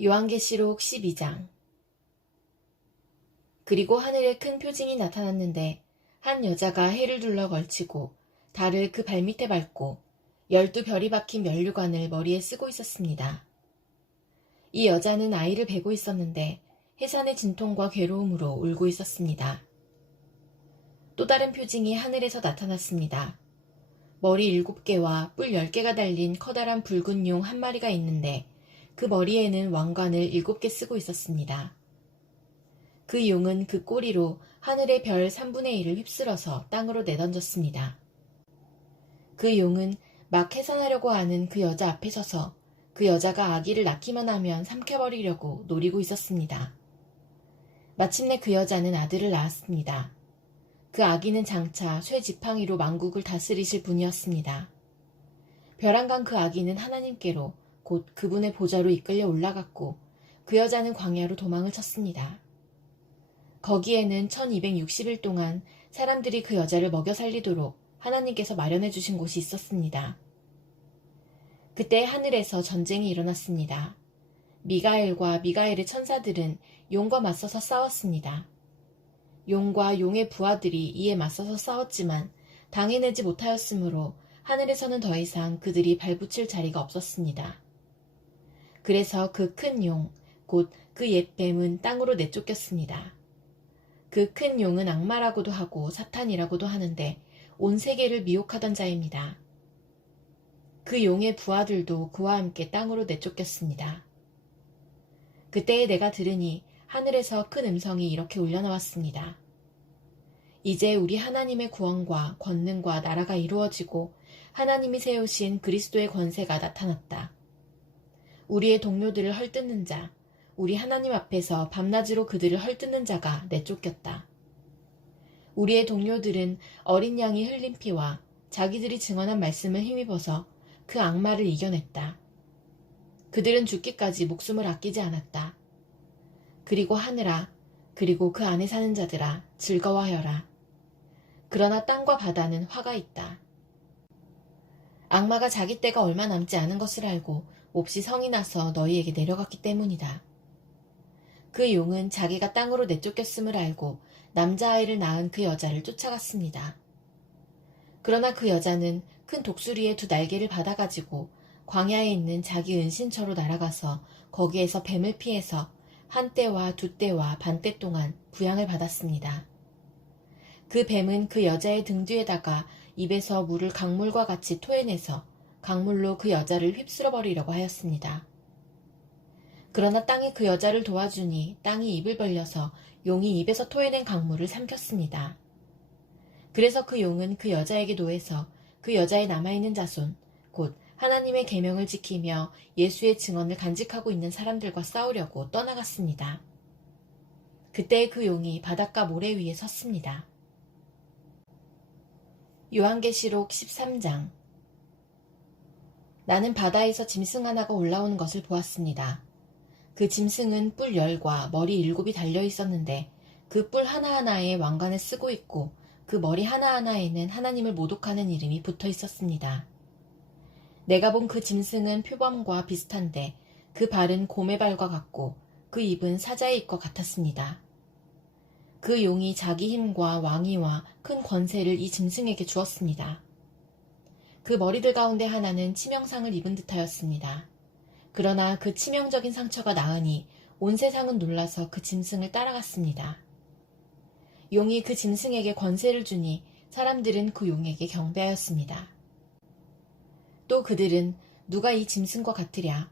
요한계시록 12장. 그리고 하늘에 큰 표징이 나타났는데 한 여자가 해를 둘러 걸치고 달을 그 발밑에 밟고 12별이 박힌 면류관을 머리에 쓰고 있었습니다. 이 여자는 아이를 베고 있었는데 해산의 진통과 괴로움으로 울고 있었습니다. 또 다른 표징이 하늘에서 나타났습니다. 머리 7개와 뿔 10개가 달린 커다란 붉은 용 한 마리가 있는데 그 머리에는 왕관을 7개 쓰고 있었습니다. 그 용은 그 꼬리로 하늘의 별 3분의 1을 휩쓸어서 땅으로 내던졌습니다. 그 용은 막 해산하려고 하는 그 여자 앞에 서서 그 여자가 아기를 낳기만 하면 삼켜버리려고 노리고 있었습니다. 마침내 그 여자는 아들을 낳았습니다. 그 아기는 장차 쇠 지팡이로 만국을 다스리실 분이었습니다. 벼랑간 그 아기는 하나님께로 곧 그분의 보좌로 이끌려 올라갔고 그 여자는 광야로 도망을 쳤습니다. 거기에는 1260일 동안 사람들이 그 여자를 먹여 살리도록 하나님께서 마련해 주신 곳이 있었습니다. 그때 하늘에서 전쟁이 일어났습니다. 미가엘과 미가엘의 천사들은 용과 맞서서 싸웠습니다. 용과 용의 부하들이 이에 맞서서 싸웠지만 당해내지 못하였으므로 하늘에서는 더 이상 그들이 발붙일 자리가 없었습니다. 그래서 그 큰 용, 곧 그 옛 뱀은 땅으로 내쫓겼습니다. 그 큰 용은 악마라고도 하고 사탄이라고도 하는데 온 세계를 미혹하던 자입니다. 그 용의 부하들도 그와 함께 땅으로 내쫓겼습니다. 그때에 내가 들으니 하늘에서 큰 음성이 이렇게 울려나왔습니다. 이제 우리 하나님의 구원과 권능과 나라가 이루어지고 하나님이 세우신 그리스도의 권세가 나타났다. 우리의 동료들을 헐뜯는 자, 우리 하나님 앞에서 밤낮으로 그들을 헐뜯는 자가 내쫓겼다. 우리의 동료들은 어린 양이 흘린 피와 자기들이 증언한 말씀을 힘입어서 그 악마를 이겨냈다. 그들은 죽기까지 목숨을 아끼지 않았다. 그리고 하늘아, 그리고 그 안에 사는 자들아, 즐거워하여라. 그러나 땅과 바다는 화가 있다. 악마가 자기 때가 얼마 남지 않은 것을 알고 몹시 성이 나서 너희에게 내려갔기 때문이다. 그 용은 자기가 땅으로 내쫓겼음을 알고 남자아이를 낳은 그 여자를 쫓아갔습니다. 그러나 그 여자는 큰 독수리의 2날개를 받아가지고 광야에 있는 자기 은신처로 날아가서 거기에서 뱀을 피해서 1때와 2때와 반때 동안 부양을 받았습니다. 그 뱀은 그 여자의 등 뒤에다가 입에서 물을 강물과 같이 토해내서 강물로 그 여자를 휩쓸어 버리려고 하였습니다. 그러나 땅이 그 여자를 도와주니 땅이 입을 벌려서 용이 입에서 토해낸 강물을 삼켰습니다. 그래서 그 용은 그 여자에게 노해서 그 여자의 남아있는 자손, 곧 하나님의 계명을 지키며 예수의 증언을 간직하고 있는 사람들과 싸우려고 떠나갔습니다. 그때 그 용이 바닷가 모래 위에 섰습니다. 요한계시록 13장. 나는 바다에서 짐승 하나가 올라오는 것을 보았습니다. 그 짐승은 뿔 10과 머리 7이 달려 있었는데 그 뿔 하나하나에 왕관을 쓰고 있고 그 머리 하나하나에는 하나님을 모독하는 이름이 붙어 있었습니다. 내가 본 그 짐승은 표범과 비슷한데 그 발은 곰의 발과 같고 그 입은 사자의 입과 같았습니다. 그 용이 자기 힘과 왕위와 큰 권세를 이 짐승에게 주었습니다. 그 머리들 가운데 하나는 치명상을 입은 듯하였습니다. 그러나 그 치명적인 상처가 나으니 온 세상은 놀라서 그 짐승을 따라갔습니다. 용이 그 짐승에게 권세를 주니 사람들은 그 용에게 경배하였습니다. 또 그들은 누가 이 짐승과 같으랴,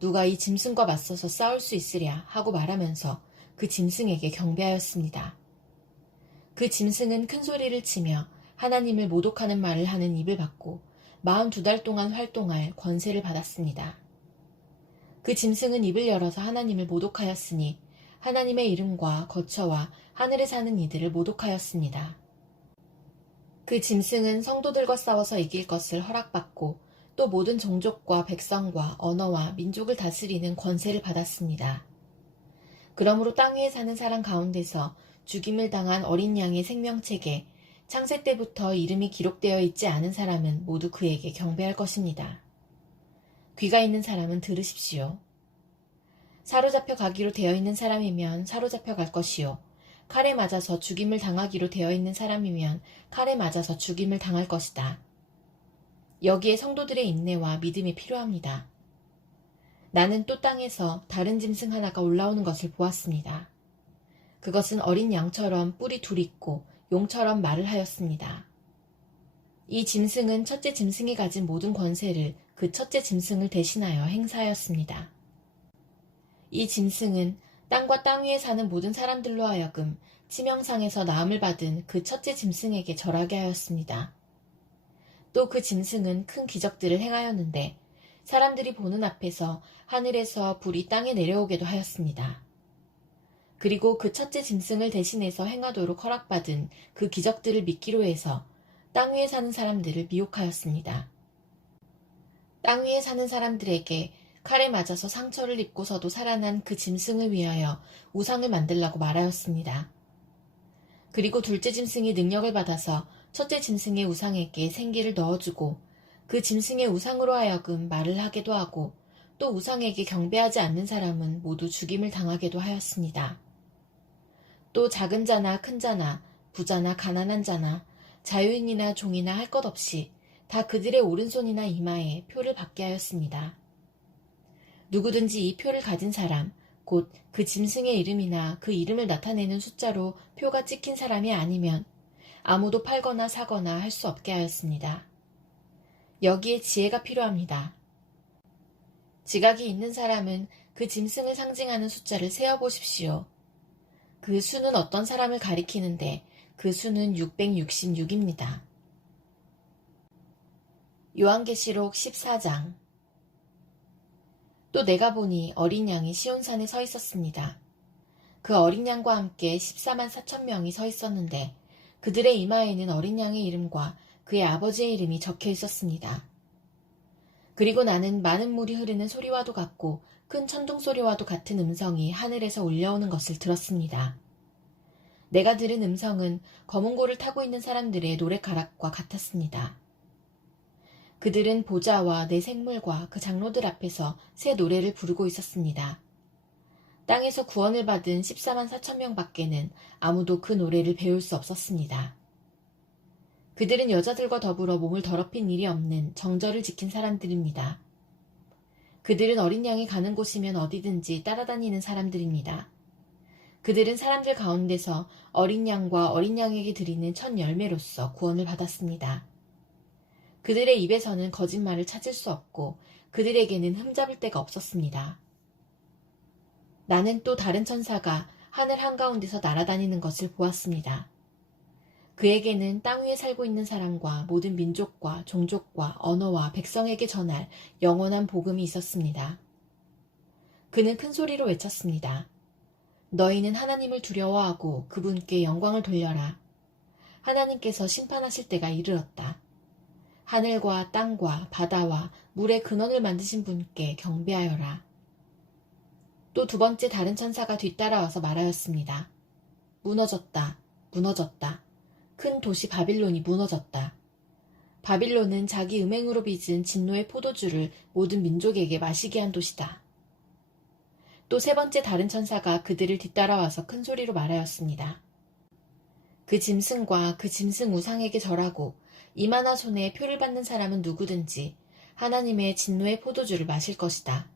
누가 이 짐승과 맞서서 싸울 수 있으랴 하고 말하면서 그 짐승에게 경배하였습니다. 그 짐승은 큰 소리를 치며 하나님을 모독하는 말을 하는 입을 받고 42달 동안 활동할 권세를 받았습니다. 그 짐승은 입을 열어서 하나님을 모독하였으니 하나님의 이름과 거처와 하늘에 사는 이들을 모독하였습니다. 그 짐승은 성도들과 싸워서 이길 것을 허락받고 또 모든 종족과 백성과 언어와 민족을 다스리는 권세를 받았습니다. 그러므로 땅 위에 사는 사람 가운데서 죽임을 당한 어린 양의 생명책에 창세 때부터 이름이 기록되어 있지 않은 사람은 모두 그에게 경배할 것입니다. 귀가 있는 사람은 들으십시오. 사로잡혀 가기로 되어 있는 사람이면 사로잡혀 갈 것이요. 칼에 맞아서 죽임을 당하기로 되어 있는 사람이면 칼에 맞아서 죽임을 당할 것이다. 여기에 성도들의 인내와 믿음이 필요합니다. 나는 또 땅에서 다른 짐승 하나가 올라오는 것을 보았습니다. 그것은 어린 양처럼 뿔이 둘 있고 용처럼 말을 하였습니다. 이 짐승은 첫째 짐승이 가진 모든 권세를 그 첫째 짐승을 대신하여 행사하였습니다. 이 짐승은 땅과 땅 위에 사는 모든 사람들로 하여금 치명상에서 나음을 받은 그 첫째 짐승에게 절하게 하였습니다. 또 그 짐승은 큰 기적들을 행하였는데 사람들이 보는 앞에서 하늘에서 불이 땅에 내려오게도 하였습니다. 그리고 그 첫째 짐승을 대신해서 행하도록 허락받은 그 기적들을 믿기로 해서 땅 위에 사는 사람들을 미혹하였습니다. 땅 위에 사는 사람들에게 칼에 맞아서 상처를 입고서도 살아난 그 짐승을 위하여 우상을 만들라고 말하였습니다. 그리고 둘째 짐승이 능력을 받아서 첫째 짐승의 우상에게 생기를 넣어주고 그 짐승의 우상으로 하여금 말을 하게도 하고 또 우상에게 경배하지 않는 사람은 모두 죽임을 당하게도 하였습니다. 또 작은 자나 큰 자나 부자나 가난한 자나 자유인이나 종이나 할 것 없이 다 그들의 오른손이나 이마에 표를 받게 하였습니다. 누구든지 이 표를 가진 사람, 곧 그 짐승의 이름이나 그 이름을 나타내는 숫자로 표가 찍힌 사람이 아니면 아무도 팔거나 사거나 할 수 없게 하였습니다. 여기에 지혜가 필요합니다. 지각이 있는 사람은 그 짐승을 상징하는 숫자를 세어보십시오. 그 수는 어떤 사람을 가리키는데 그 수는 666입니다. 요한계시록 14장. 또 내가 보니 어린 양이 시온산에 서 있었습니다. 그 어린 양과 함께 14만 4천 명이 서 있었는데 그들의 이마에는 어린 양의 이름과 그의 아버지의 이름이 적혀 있었습니다. 그리고 나는 많은 물이 흐르는 소리와도 같고 큰 천둥 소리와도 같은 음성이 하늘에서 울려오는 것을 들었습니다. 내가 들은 음성은 검은 고를 타고 있는 사람들의 노랫가락과 같았습니다. 그들은 보좌와 내 생물과 그 장로들 앞에서 새 노래를 부르고 있었습니다. 땅에서 구원을 받은 14만 4천 명 밖에는 아무도 그 노래를 배울 수 없었습니다. 그들은 여자들과 더불어 몸을 더럽힌 일이 없는 정절을 지킨 사람들입니다. 그들은 어린 양이 가는 곳이면 어디든지 따라다니는 사람들입니다. 그들은 사람들 가운데서 어린 양과 어린 양에게 드리는 첫 열매로서 구원을 받았습니다. 그들의 입에서는 거짓말을 찾을 수 없고 그들에게는 흠잡을 데가 없었습니다. 나는 또 다른 천사가 하늘 한가운데서 날아다니는 것을 보았습니다. 그에게는 땅 위에 살고 있는 사람과 모든 민족과 종족과 언어와 백성에게 전할 영원한 복음이 있었습니다. 그는 큰 소리로 외쳤습니다. 너희는 하나님을 두려워하고 그분께 영광을 돌려라. 하나님께서 심판하실 때가 이르렀다. 하늘과 땅과 바다와 물의 근원을 만드신 분께 경배하여라. 또 두 번째 다른 천사가 뒤따라와서 말하였습니다. 무너졌다. 무너졌다. 큰 도시 바빌론이 무너졌다. 바빌론은 자기 음행으로 빚은 진노의 포도주를 모든 민족에게 마시게 한 도시다. 또 세 번째 다른 천사가 그들을 뒤따라와서 큰 소리로 말하였습니다. 그 짐승과 그 짐승 우상에게 절하고 이마나 손에 표를 받는 사람은 누구든지 하나님의 진노의 포도주를 마실 것이다.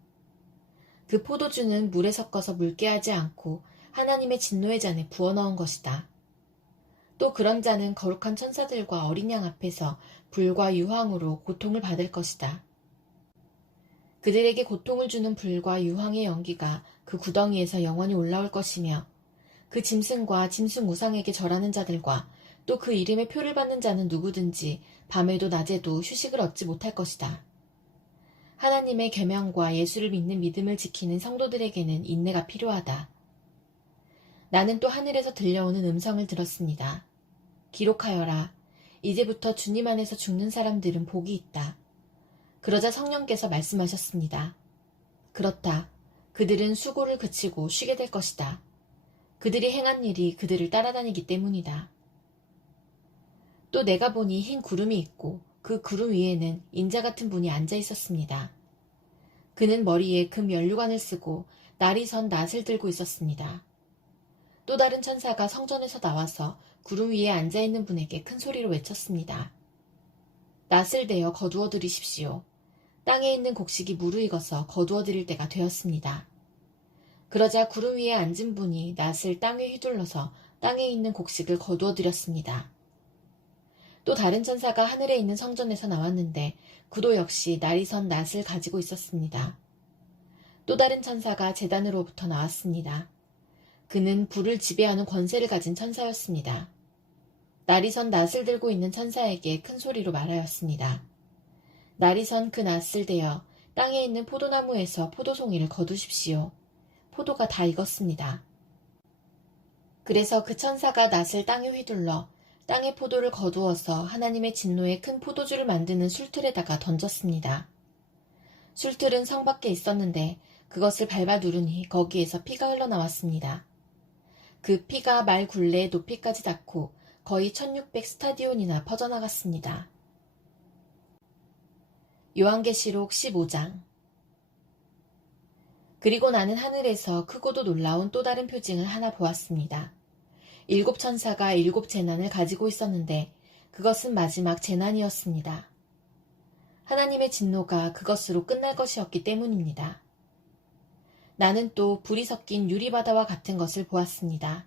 그 포도주는 물에 섞어서 묽게 하지 않고 하나님의 진노의 잔에 부어 넣은 것이다. 또 그런 자는 거룩한 천사들과 어린 양 앞에서 불과 유황으로 고통을 받을 것이다. 그들에게 고통을 주는 불과 유황의 연기가 그 구덩이에서 영원히 올라올 것이며 그 짐승과 짐승 우상에게 절하는 자들과 또 그 이름의 표를 받는 자는 누구든지 밤에도 낮에도 휴식을 얻지 못할 것이다. 하나님의 계명과 예수를 믿는 믿음을 지키는 성도들에게는 인내가 필요하다. 나는 또 하늘에서 들려오는 음성을 들었습니다. 기록하여라. 이제부터 주님 안에서 죽는 사람들은 복이 있다. 그러자 성령께서 말씀하셨습니다. 그렇다. 그들은 수고를 그치고 쉬게 될 것이다. 그들이 행한 일이 그들을 따라다니기 때문이다. 또 내가 보니 흰 구름이 있고 그 구름 위에는 인자 같은 분이 앉아 있었습니다. 그는 머리에 금 면류관을 쓰고 날이 선 낫을 들고 있었습니다. 또 다른 천사가 성전에서 나와서 구름 위에 앉아있는 분에게 큰 소리로 외쳤습니다. 낫을 대어 거두어 들이십시오. 땅에 있는 곡식이 무르익어서 거두어 들일 때가 되었습니다. 그러자 구름 위에 앉은 분이 낫을 땅에 휘둘러서 땅에 있는 곡식을 거두어 들였습니다. 또 다른 천사가 하늘에 있는 성전에서 나왔는데 그도 역시 날이 선 낫을 가지고 있었습니다. 또 다른 천사가 제단으로부터 나왔습니다. 그는 불을 지배하는 권세를 가진 천사였습니다. 날이 선 낫을 들고 있는 천사에게 큰 소리로 말하였습니다. 날이 선 그 낫을 대어 땅에 있는 포도나무에서 포도송이를 거두십시오. 포도가 다 익었습니다. 그래서 그 천사가 낫을 땅에 휘둘러 땅의 포도를 거두어서 하나님의 진노의 큰 포도주를 만드는 술틀에다가 던졌습니다. 술틀은 성 밖에 있었는데 그것을 밟아 누르니 거기에서 피가 흘러나왔습니다. 그 피가 말 굴레의 높이까지 닿고 거의 1600 스타디온이나 퍼져나갔습니다. 요한계시록 15장. 그리고 나는 하늘에서 크고도 놀라운 또 다른 표징을 하나 보았습니다. 7 천사가 7 재난을 가지고 있었는데 그것은 마지막 재난이었습니다. 하나님의 진노가 그것으로 끝날 것이었기 때문입니다. 나는 또 불이 섞인 유리바다와 같은 것을 보았습니다.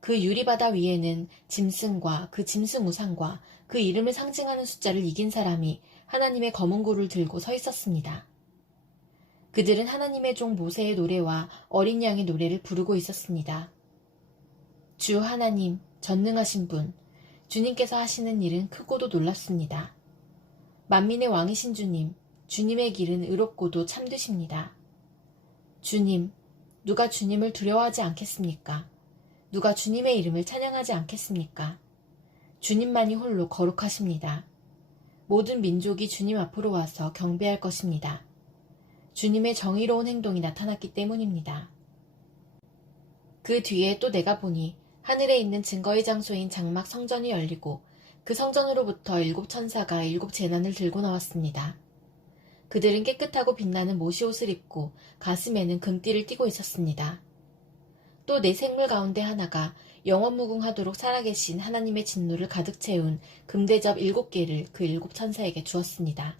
그 유리바다 위에는 짐승과 그 짐승 우상과 그 이름을 상징하는 숫자를 이긴 사람이 하나님의 검은 굴을 들고 서 있었습니다. 그들은 하나님의 종 모세의 노래와 어린 양의 노래를 부르고 있었습니다. 주 하나님, 전능하신 분, 주님께서 하시는 일은 크고도 놀랍습니다. 만민의 왕이신 주님, 주님의 길은 의롭고도 참되십니다. 주님, 누가 주님을 두려워하지 않겠습니까? 누가 주님의 이름을 찬양하지 않겠습니까? 주님만이 홀로 거룩하십니다. 모든 민족이 주님 앞으로 와서 경배할 것입니다. 주님의 정의로운 행동이 나타났기 때문입니다. 그 뒤에 또 내가 보니 하늘에 있는 증거의 장소인 장막 성전이 열리고 그 성전으로부터 7 천사가 7 재난을 들고 나왔습니다. 그들은 깨끗하고 빛나는 모시 옷을 입고 가슴에는 금띠를 띠고 있었습니다. 또 네 생물 가운데 하나가 영원무궁하도록 살아계신 하나님의 진노를 가득 채운 금대접 7개를 그 7 천사에게 주었습니다.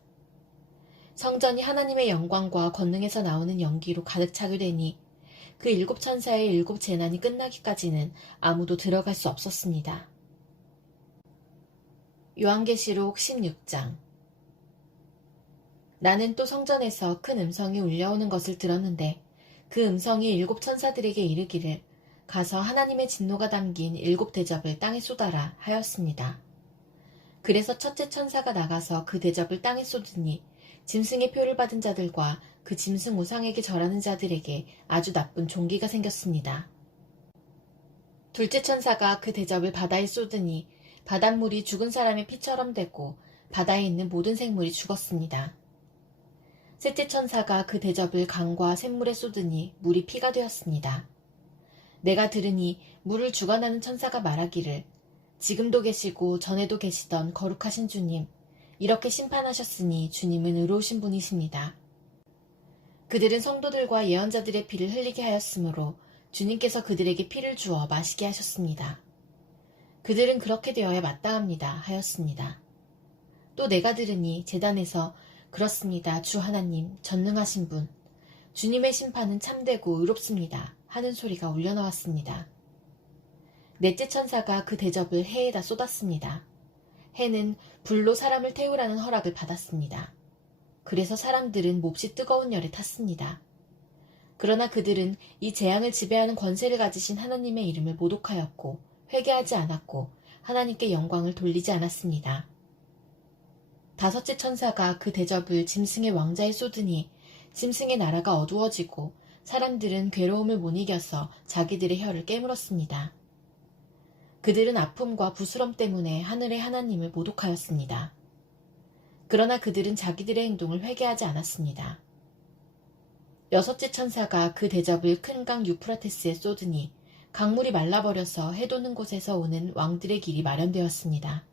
성전이 하나님의 영광과 권능에서 나오는 연기로 가득 차게 되니 그 7 천사의 7 재난이 끝나기까지는 아무도 들어갈 수 없었습니다. 요한계시록 16장. 나는 또 성전에서 큰 음성이 울려오는 것을 들었는데 그 음성이 7 천사들에게 이르기를 가서 하나님의 진노가 담긴 7 대접을 땅에 쏟아라 하였습니다. 그래서 첫째 천사가 나가서 그 대접을 땅에 쏟으니 짐승의 표를 받은 자들과 그 짐승 우상에게 절하는 자들에게 아주 나쁜 종기가 생겼습니다. 둘째 천사가 그 대접을 바다에 쏟으니 바닷물이 죽은 사람의 피처럼 되고 바다에 있는 모든 생물이 죽었습니다. 셋째 천사가 그 대접을 강과 샘물에 쏟으니 물이 피가 되었습니다. 내가 들으니 물을 주관하는 천사가 말하기를 지금도 계시고 전에도 계시던 거룩하신 주님, 이렇게 심판하셨으니 주님은 의로우신 분이십니다. 그들은 성도들과 예언자들의 피를 흘리게 하였으므로 주님께서 그들에게 피를 주어 마시게 하셨습니다. 그들은 그렇게 되어야 마땅합니다 하였습니다. 또 내가 들으니 제단에서 그렇습니다. 주 하나님, 전능하신 분, 주님의 심판은 참되고 의롭습니다 하는 소리가 울려나왔습니다. 넷째 천사가 그 대접을 해에다 쏟았습니다. 해는 불로 사람을 태우라는 허락을 받았습니다. 그래서 사람들은 몹시 뜨거운 열에 탔습니다. 그러나 그들은 이 재앙을 지배하는 권세를 가지신 하나님의 이름을 모독하였고 회개하지 않았고 하나님께 영광을 돌리지 않았습니다. 다섯째 천사가 그 대접을 짐승의 왕자에 쏟으니 짐승의 나라가 어두워지고 사람들은 괴로움을 못 이겨서 자기들의 혀를 깨물었습니다. 그들은 아픔과 부스럼 때문에 하늘의 하나님을 모독하였습니다. 그러나 그들은 자기들의 행동을 회개하지 않았습니다. 여섯째 천사가 그 대접을 큰 강 유프라테스에 쏟으니 강물이 말라버려서 해돋는 곳에서 오는 왕들의 길이 마련되었습니다.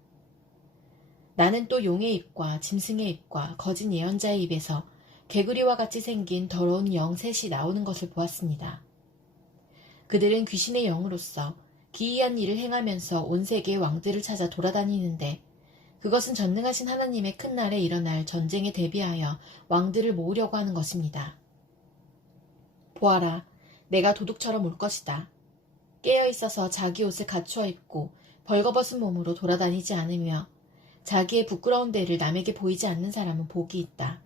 나는 또 용의 입과 짐승의 입과 거짓 예언자의 입에서 개구리와 같이 생긴 더러운 영 셋이 나오는 것을 보았습니다. 그들은 귀신의 영으로서 기이한 일을 행하면서 온 세계의 왕들을 찾아 돌아다니는데 그것은 전능하신 하나님의 큰 날에 일어날 전쟁에 대비하여 왕들을 모으려고 하는 것입니다. 보아라, 내가 도둑처럼 올 것이다. 깨어있어서 자기 옷을 갖추어 입고 벌거벗은 몸으로 돌아다니지 않으며 자기의 부끄러운 데를 남에게 보이지 않는 사람은 복이 있다.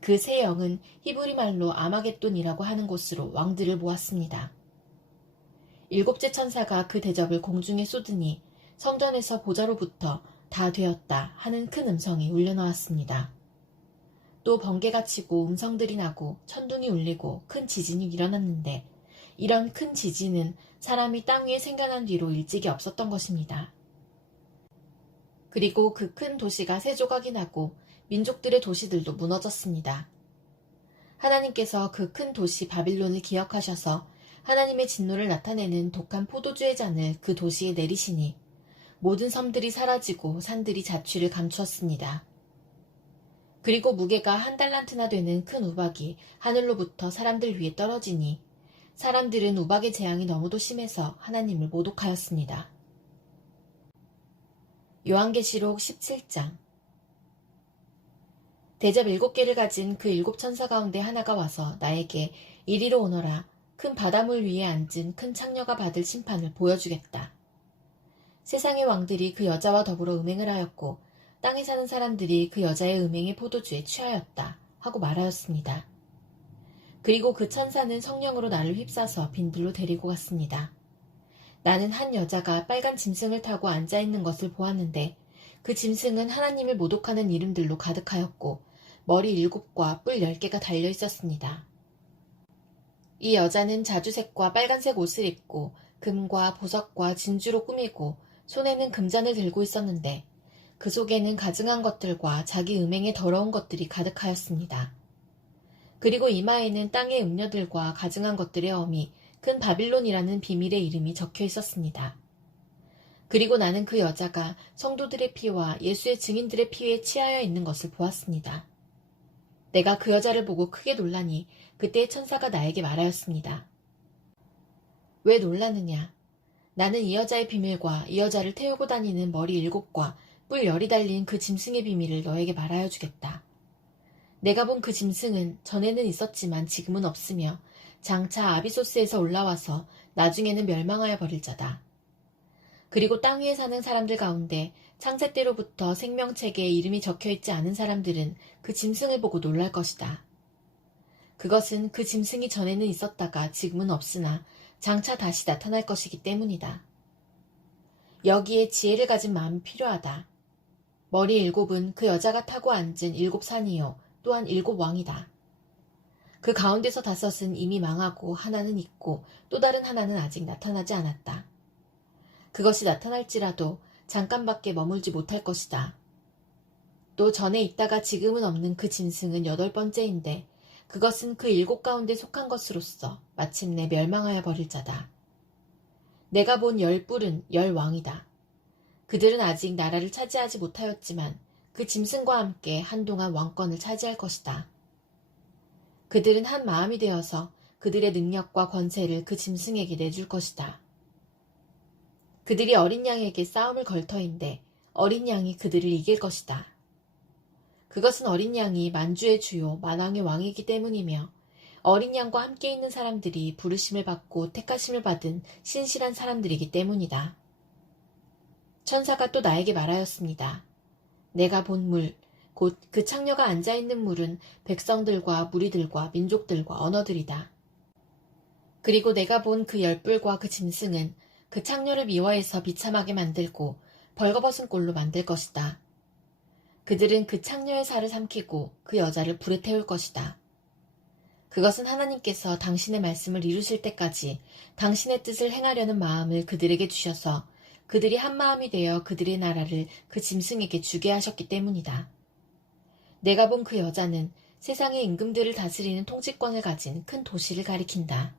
그 새 영은 히브리 말로 아마겟돈이라고 하는 곳으로 왕들을 모았습니다. 일곱째 천사가 그 대접을 공중에 쏟으니 성전에서 보좌로부터 다 되었다 하는 큰 음성이 울려나왔습니다. 또 번개가 치고 음성들이 나고 천둥이 울리고 큰 지진이 일어났는데 이런 큰 지진은 사람이 땅 위에 생겨난 뒤로 일찍이 없었던 것입니다. 그리고 그 큰 도시가 세 조각이 나고 민족들의 도시들도 무너졌습니다. 하나님께서 그 큰 도시 바빌론을 기억하셔서 하나님의 진노를 나타내는 독한 포도주의 잔을 그 도시에 내리시니 모든 섬들이 사라지고 산들이 자취를 감추었습니다. 그리고 무게가 1달란트나 되는 큰 우박이 하늘로부터 사람들 위에 떨어지니 사람들은 우박의 재앙이 너무도 심해서 하나님을 모독하였습니다. 요한계시록 17장. 대접 7개를 가진 그 7천사 가운데 하나가 와서 나에게 이리로 오너라. 큰 바닷물 위에 앉은 큰 창녀가 받을 심판을 보여주겠다. 세상의 왕들이 그 여자와 더불어 음행을 하였고 땅에 사는 사람들이 그 여자의 음행의 포도주에 취하였다 하고 말하였습니다. 그리고 그 천사는 성령으로 나를 휩싸서 빈들로 데리고 갔습니다. 나는 한 여자가 빨간 짐승을 타고 앉아있는 것을 보았는데 그 짐승은 하나님을 모독하는 이름들로 가득하였고 머리 7과 뿔 10개가 달려있었습니다. 이 여자는 자주색과 빨간색 옷을 입고 금과 보석과 진주로 꾸미고 손에는 금잔을 들고 있었는데 그 속에는 가증한 것들과 자기 음행의 더러운 것들이 가득하였습니다. 그리고 이마에는 땅의 음녀들과 가증한 것들의 어미 큰 바빌론이라는 비밀의 이름이 적혀 있었습니다. 그리고 나는 그 여자가 성도들의 피와 예수의 증인들의 피에 취하여 있는 것을 보았습니다. 내가 그 여자를 보고 크게 놀라니 그때 천사가 나에게 말하였습니다. 왜 놀라느냐? 나는 이 여자의 비밀과 이 여자를 태우고 다니는 머리 7과 뿔 10이 달린 그 짐승의 비밀을 너에게 말하여 주겠다. 내가 본 그 짐승은 전에는 있었지만 지금은 없으며 장차 아비소스에서 올라와서 나중에는 멸망하여 버릴 자다. 그리고 땅 위에 사는 사람들 가운데 창세 때로부터 생명책에 이름이 적혀있지 않은 사람들은 그 짐승을 보고 놀랄 것이다. 그것은 그 짐승이 전에는 있었다가 지금은 없으나 장차 다시 나타날 것이기 때문이다. 여기에 지혜를 가진 마음이 필요하다. 머리 7은 그 여자가 타고 앉은 7산이요 또한 7왕이다. 그 가운데서 5은 이미 망하고 하나는 있고 또 다른 하나는 아직 나타나지 않았다. 그것이 나타날지라도 잠깐밖에 머물지 못할 것이다. 또 전에 있다가 지금은 없는 그 짐승은 8번째인데 그것은 그 7 가운데 속한 것으로서 마침내 멸망하여 버릴 자다. 내가 본 10뿔은 10왕이다. 그들은 아직 나라를 차지하지 못하였지만 그 짐승과 함께 한동안 왕권을 차지할 것이다. 그들은 한 마음이 되어서 그들의 능력과 권세를 그 짐승에게 내줄 것이다. 그들이 어린 양에게 싸움을 걸 터인데 어린 양이 그들을 이길 것이다. 그것은 어린 양이 만주의 주요 만왕의 왕이기 때문이며 어린 양과 함께 있는 사람들이 부르심을 받고 택하심을 받은 신실한 사람들이기 때문이다. 천사가 또 나에게 말하였습니다. 내가 본 물, 곧 그 창녀가 앉아있는 물은 백성들과 무리들과 민족들과 언어들이다. 그리고 내가 본 그 10뿔과 그 짐승은 그 창녀를 미워해서 비참하게 만들고 벌거벗은 꼴로 만들 것이다. 그들은 그 창녀의 살을 삼키고 그 여자를 불에 태울 것이다. 그것은 하나님께서 당신의 말씀을 이루실 때까지 당신의 뜻을 행하려는 마음을 그들에게 주셔서 그들이 한 마음이 되어 그들의 나라를 그 짐승에게 주게 하셨기 때문이다. 내가 본 그 여자는 세상의 임금들을 다스리는 통치권을 가진 큰 도시를 가리킨다.